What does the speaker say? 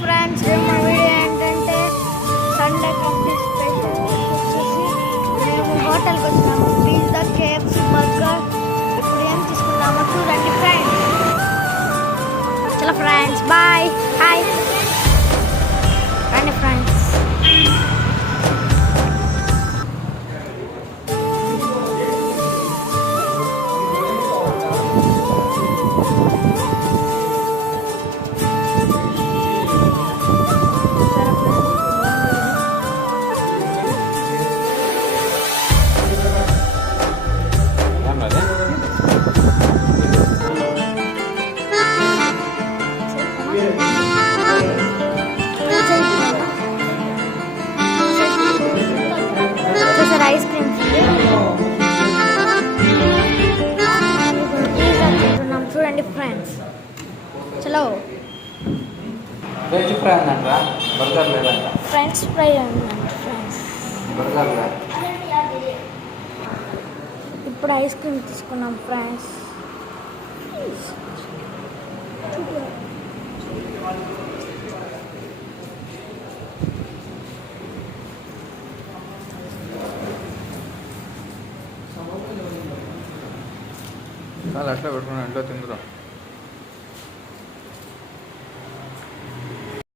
ఫ్రెండ్స్, మా వీడియో ఏంటంటే Sunday committee special వచ్చేసి మేము హోటల్కి వచ్చినాము. Pizza, KFC, burger. ఇప్పుడు ఏం తీసుకున్నామో చూడండి ఫ్రెండ్స్. చలో ఫ్రెండ్స్, బాయ్, హాయ్, రండి ఫ్రెండ్స్. ఐస్ క్రీమ్స్ తింటున్నాం చూడండి ఫ్రెండ్స్. చలో వెజ్ ఫ్రై అంట, బర్గర్ లేదంట. ఫ్రెండ్స్ ఫ్రై అండి ఫ్రెండ్స్. బర్గర్ లేదు. ఇప్పుడు ఐస్ క్రీమ్ తీసుకున్నాం ఫ్రెండ్స్. చాలా అట్లా పెట్టుకున్నాను, ఇంట్లో తిందురా.